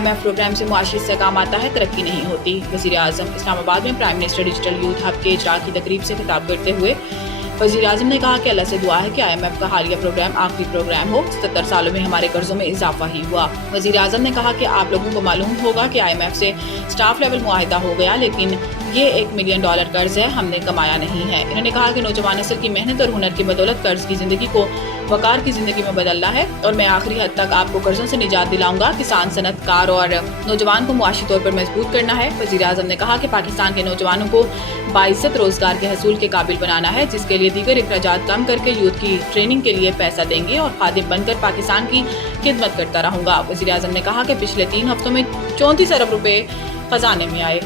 IMF programme से मुआशी इस्तेहकाम आता है, तरक्की नहीं होती। वज़ीर आज़म इस्लामाबाद में prime minister digital youth hub के इजरा की तकरीब से खिताब करते हुए वज़ीर आज़म ने कहा कि अल्लाह से दुआ है कि IMF का हालिया प्रोग्राम आखिरी प्रोग्राम हो। 77 सालों में हमारे कर्जों में इजाफा ही हुआ। वज़ीर आज़म ने कहा कि आप लोगों को मालूम होगा कि IMF से स्टाफ लेवल मुआहिदा हो गया, लेकिन ये $1 मिलियन कर्ज है, हमने कमाया नहीं है। इन्होंने कहा कि नौजवान नस्ल की मेहनत और हुनर की बदौलत कर्ज की ज़िंदगी को वकार की ज़िंदगी में बदलना है और मैं आखिरी हद तक आपको कर्जों से निजात दिलाऊंगा। किसान, सनअतकार और नौजवान को मुआशी तौर पर मजबूत करना है। वज़ीर आज़म ने कहा कि पाकिस्तान के नौजवानों को बाइज्जत रोजगार के हसूल के काबिल बनाना है, जिसके लिए दीगर अखराजात कम करके यूथ की ट्रेनिंग के लिए पैसा देंगे और खादिम बनकर पाकिस्तान की खिदमत करता रहूंगा। वज़ीर आज़म ने कहा कि पिछले 3 हफ्तों में 34 अरब रुपए खजाने में आए।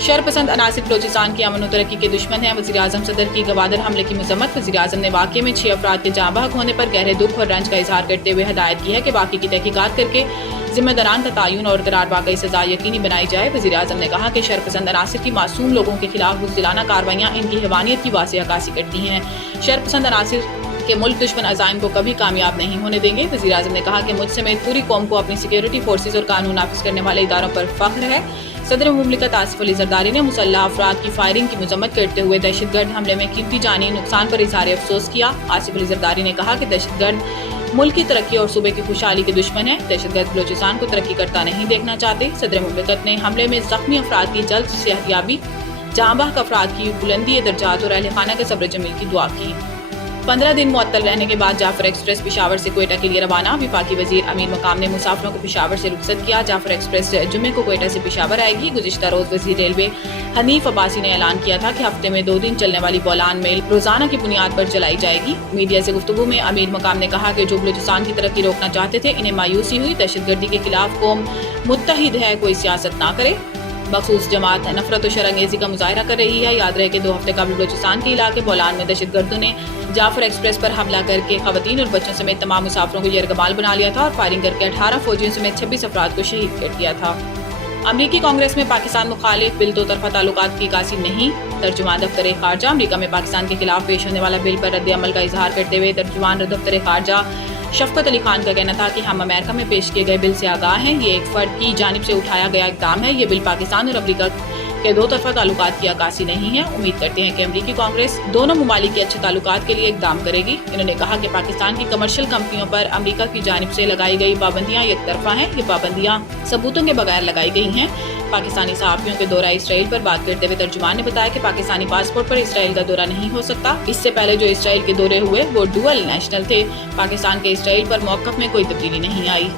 शरपसंद अनासिर बलोचिस्तान की अमन और तरक्की के दुश्मन हैं। वज़ीर आज़म सदर की गवादर हमले की मजम्मत। वज़ीर आज़म ने वाक़ये में 6 अफराद के जाँ बहक होने पर गहरे दुख और रंज का इजहार करते हुए हदायत की है कि बाकी की तहकीकात करके जिम्मेदारान का तयन और करारवाक़ई सज़ा यकीनी बनाई जाए। वज़ीर आज़म ने कहा कि शरपसंद अनासिर की मासूम लोगों के खिलाफ बुज़दिलाना कार्रवाइयाँ इनकी हैवानियत की वाज़ेह अक्कासी करती हैं। शरपसंद अनासिर के मुल्क दुश्मन अज़ाइम को कभी कामयाब नहीं होने देंगे। वज़ीर आज़म ने कहा कि मुझ समेत पूरी कौम को अपनी सिक्योरिटी फोर्सेज और कानून नाफिज करने वाले इदारों पर फख्र है। सदर मुमलिकत आसिफ अली ज़रदारी ने मुसल्लह अफराद की फायरिंग की मजम्मत करते हुए दहशतगर्द हमले में कीमती जानी नुकसान पर इज़हार अफसोस किया। आसिफ अली ज़रदारी ने कहा कि दहशतगर्द मुल्क की तरक्की और सूबे की खुशहाली के दुश्मन है। दहशतगर्द बलोचिस्तान को तरक्की करता नहीं देखना चाहते। सदर मुमलिकत ने हमले में ज़ख्मी अफराद की जल्द सेहतयाबी, जाँ बहक अफराद की बुलंदी दर्जात और अहल खाना के सब्र जमील की दुआ की। 15 दिन मुअत्तल रहने के बाद जाफर एक्सप्रेस पेशावर से कोयटा के लिए रवाना। वफाकी वजीर अमीर मकाम ने मुसाफिरों को पेशावर से रुखसत किया। जाफर एक्सप्रेस जुम्मे को कोयटा से पेशावर आएगी। गुज़िश्ता रोज़ वजीर रेलवे हनीफ अब्बासी ने ऐलान किया था कि हफ्ते में 2 दिन चलने वाली बोलान मेल रोजाना की बुनियाद पर चलाई जाएगी। मीडिया से गुफ्तगू में अमीर मकाम ने कहा कि जो बलूचिस्तान की तरक्की रोकना चाहते थे, इन्हें मायूसी हुई। दहशतगर्दी के खिलाफ कौम मुत्तहिद है, कोई सियासत ना करे। मखसूस जमात नफरत और शरंगेजी का मुजाहरा कर रही है। याद रहे कि 2 हफ्ते कबल बलूचिस्तान के इलाके बोलान में दहशतगर्दों ने जाफर एक्सप्रेस पर हमला करके खवातीन और बच्चों समेत तमाम मुसाफिरों को यरगमाल बना लिया था और फायरिंग करके 18 फौजियों समेत 26 अफराद को शहीद कर दिया था। अमरीकी कांग्रेस में पाकिस्तान मुखालिफ बिल 2 तरफा ताल्लुकात की इक्कासी नहीं। तर्जुमान दफ्तर खारजा अमरीका में पाकिस्तान के खिलाफ पेश होने वाला बिल पर रद्द अमल का इजहार करते हुए तर्जुमान दफ्तर खारजा शफकत अली खान का कहना था कि हम अमेरिका में पेश किए गए बिल से आगाह हैं। ये एक फर्द की जानिब से उठाया गया इक़दाम है। ये बिल पाकिस्तान और अमरीका के 2 तरफा ताल्लुकात की अक्कासी नहीं है। उम्मीद करते हैं कि अमरीकी कांग्रेस दोनों ममालिक के अच्छे ताल्लुकात के लिए इक़दाम करेगी। इन्होंने कहा कि पाकिस्तान की कमर्शियल कंपनियों पर अमरीका की जानिब से लगाई गई पाबंदियाँ एक तरफा हैं। ये पाबंदियाँ सबूतों के बगैर लगाई गई हैं। पाकिस्तानी सहाफ़ियों के दौरा इसराइल पर बात करते हुए तर्जुमान ने बताया कि पाकिस्तानी पासपोर्ट पर इसराइल का दौरा नहीं हो सकता। इससे पहले जो इसराइल के दौरे हुए वो डुअल नेशनल थे। पाकिस्तान के इसराइल पर मौक़िफ़ में कोई तब्दीली नहीं आई।